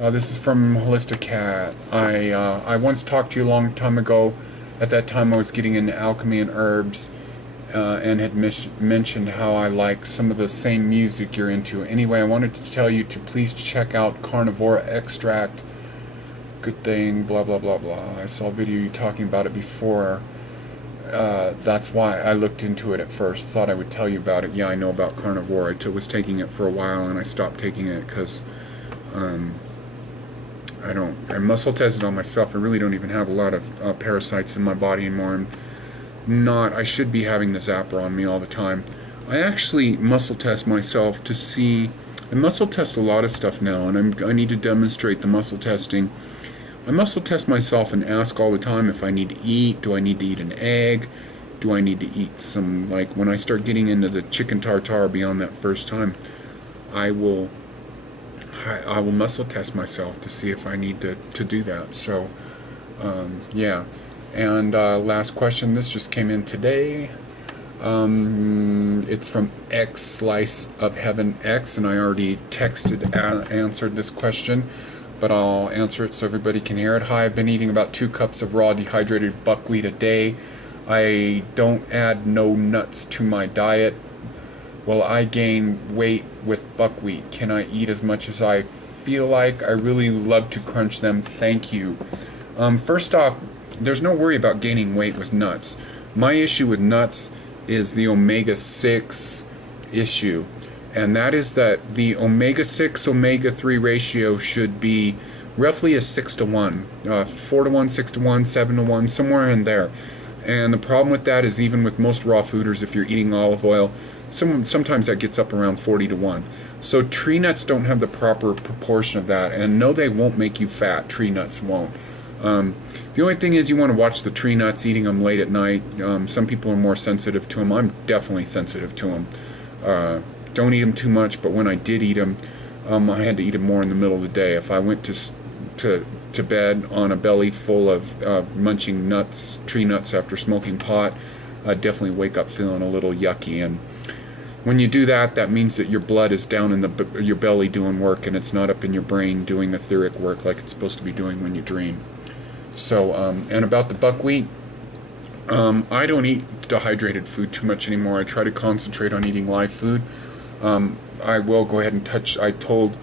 This is from Holistic Cat. I once talked to you a long time ago. At that time, I was getting into alchemy and herbs, and had mentioned how I like some of the same music you're into. Anyway, I wanted to tell you to please check out Carnivore Extract. Good thing, blah blah blah blah. I saw a video you talking about it before. That's why I looked into it at first. Thought I would tell you about it. Yeah, I know about Carnivore. I was taking it for a while, and I stopped taking it because I muscle tested on myself. I really don't even have a lot of parasites in my body anymore. I should be having the zapper on me all the time. I actually muscle test myself to see. I muscle test a lot of stuff now, and I need to demonstrate the muscle testing. I muscle test myself and ask all the time if I need to eat. Do I need to eat an egg? Do I need to eat some, like when I start getting into the chicken tartare beyond that first time, I will muscle test myself to see if I need to do that. So, yeah. And last question, this just came in today. It's from X Slice of Heaven X, and I already answered this question, but I'll answer it so everybody can hear it. Hi, I've been eating about 2 cups of raw dehydrated buckwheat a day. I don't add no nuts to my diet. Will I gain weight with buckwheat? Can I eat as much as I feel like? I really love to crunch them. Thank you. First off, there's no worry about gaining weight with nuts. My issue with nuts is the omega-6 issue. And that is that the omega-6, omega-3 ratio should be roughly a 6 to 1. 4 to 1, 6 to 1, 7 to 1, somewhere in there. And the problem with that is even with most raw fooders, if you're eating olive oil, sometimes that gets up around 40 to 1. So tree nuts don't have the proper proportion of that. And no, they won't make you fat. Tree nuts won't. The only thing is you want to watch the tree nuts, eating them late at night. Some people are more sensitive to them. I'm definitely sensitive to them. Don't eat them too much, but when I did eat them, I had to eat them more in the middle of the day. If I went to bed on a belly full of munching nuts, tree nuts after smoking pot, I'd definitely wake up feeling a little yucky. And when you do that, that means that your blood is down in your belly doing work, and it's not up in your brain doing etheric work like it's supposed to be doing when you dream. So, and about the buckwheat, I don't eat dehydrated food too much anymore. I try to concentrate on eating live food. I will go ahead and I told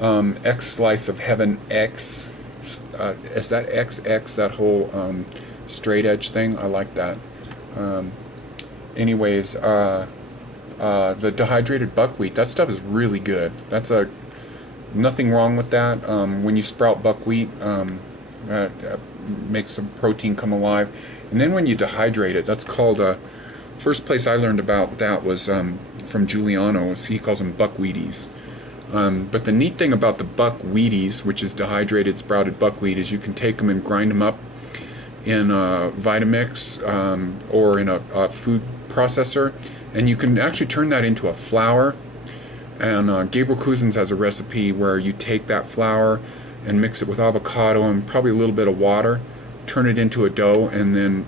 X Slice of Heaven X, is that XX, that whole straight edge thing? I like that. Anyways, the dehydrated buckwheat, that stuff is really good. Nothing wrong with that. When you sprout buckwheat, makes some protein come alive. And then when you dehydrate it, that's called first place I learned about that was from Giuliano. He calls them buckwheaties. But the neat thing about the buckwheaties, which is dehydrated sprouted buckwheat, is you can take them and grind them up in a Vitamix or in a food processor, and you can actually turn that into a flour. And Gabriel Cousins has a recipe where you take that flour and mix it with avocado and probably a little bit of water, turn it into a dough, and then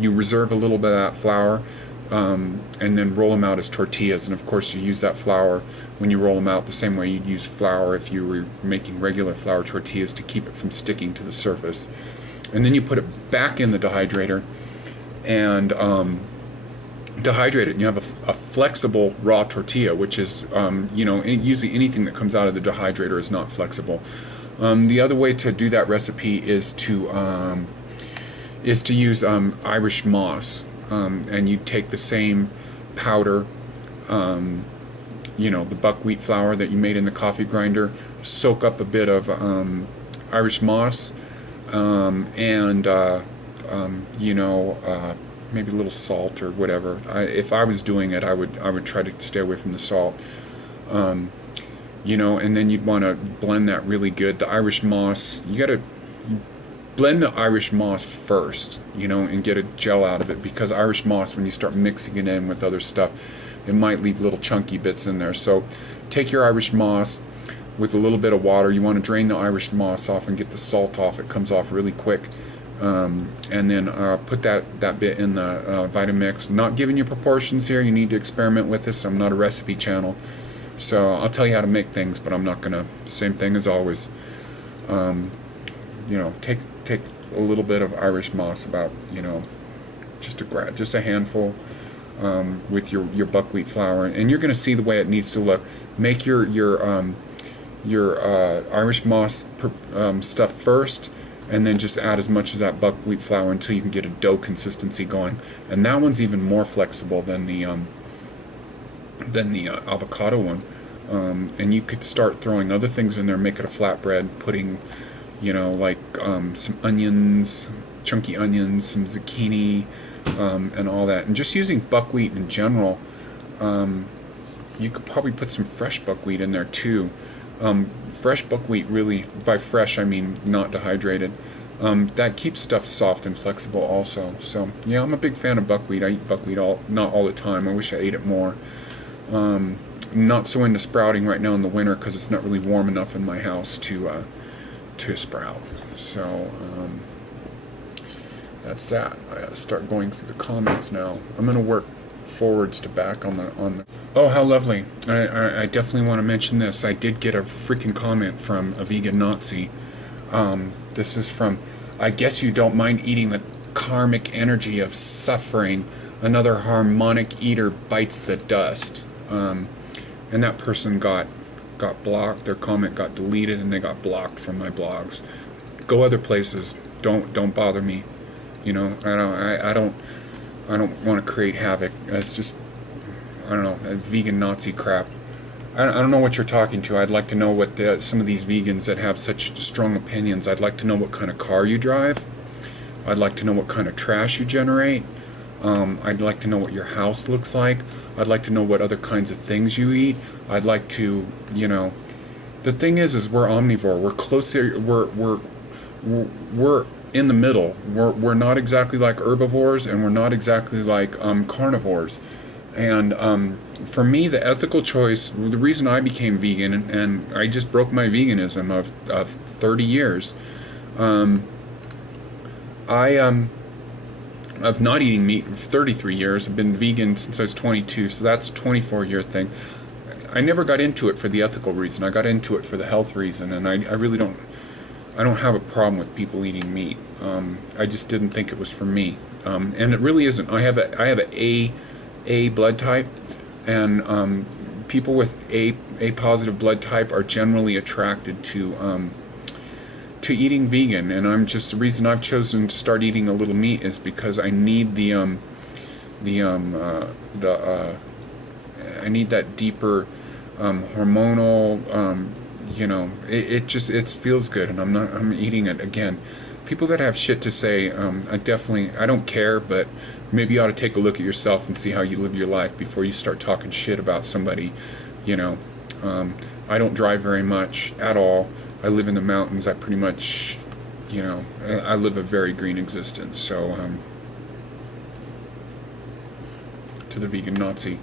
you reserve a little bit of that flour, and then roll them out as tortillas. And of course you use that flour when you roll them out the same way you'd use flour if you were making regular flour tortillas, to keep it from sticking to the surface. And then you put it back in the dehydrator and dehydrate it, and you have a flexible raw tortilla, which is usually anything that comes out of the dehydrator is not flexible. The other way to do that recipe is to use Irish moss, and you take the same powder, the buckwheat flour that you made in the coffee grinder, soak up a bit of Irish moss, and maybe a little salt or whatever. If I was doing it, I would try to stay away from the salt. And then you'd want to blend that really good. The Irish moss, you blend the Irish moss first, and get a gel out of it, because Irish moss, when you start mixing it in with other stuff, it might leave little chunky bits in there. So take your Irish moss with a little bit of water. You want to drain the Irish moss off and get the salt off. It comes off really quick. And then put that bit in the Vitamix. Not giving you proportions here. You need to experiment with this. I'm not a recipe channel. So I'll tell you how to make things, but I'm not gonna. Same thing as always. Take a little bit of Irish moss, about just a handful, with your buckwheat flour, and you're gonna see the way it needs to look. Make your Irish moss stuff first, and then just add as much of that buckwheat flour until you can get a dough consistency going. And that one's even more flexible than the avocado one. And you could start throwing other things in there, make it a flatbread, putting, some onions, chunky onions, some zucchini, and all that. And just using buckwheat in general, you could probably put some fresh buckwheat in there too. Fresh buckwheat, really, by fresh I mean not dehydrated, that keeps stuff soft and flexible also. So yeah, I'm a big fan of buckwheat. I eat buckwheat not all the time. I wish I ate it more. Not so into sprouting right now in the winter because it's not really warm enough in my house to sprout. So that's that. I gotta start going through the comments now. I'm gonna work forwards to back on the. Oh, how lovely! I definitely want to mention this. I did get a freaking comment from a vegan Nazi. This is from, I guess you don't mind eating the karmic energy of suffering. Another harmonic eater bites the dust. And that person got blocked. Their comment got deleted, and they got blocked from my blogs. Go other places. Don't bother me. I don't want to create havoc. It's just, I don't know, vegan Nazi crap. I don't know what you're talking to. I'd like to know what some of these vegans that have such strong opinions. I'd like to know what kind of car you drive. I'd like to know what kind of trash you generate. I'd like to know what your house looks like. I'd like to know what other kinds of things you eat. I'd like to, the thing is we're omnivore. We're closer. We're in the middle. We're not exactly like herbivores, and we're not exactly like carnivores. And for me, the ethical choice, the reason I became vegan, and I just broke my veganism of 30 years. Of not eating meat for 33 years. I've been vegan since I was 22, so that's a 24-year thing. I never got into it for the ethical reason. I got into it for the health reason, and I really don't have a problem with people eating meat. I just didn't think it was for me, and it really isn't. I have a A blood type, and people with A positive blood type are generally attracted to eating vegan, and the reason I've chosen to start eating a little meat is because I need I need that deeper hormonal, it feels good, and I'm eating it again. People that have shit to say, I don't care, but maybe you ought to take a look at yourself and see how you live your life before you start talking shit about somebody. I don't drive very much at all. I live in the mountains. I pretty much, I live a very green existence. So, to the vegan Nazi.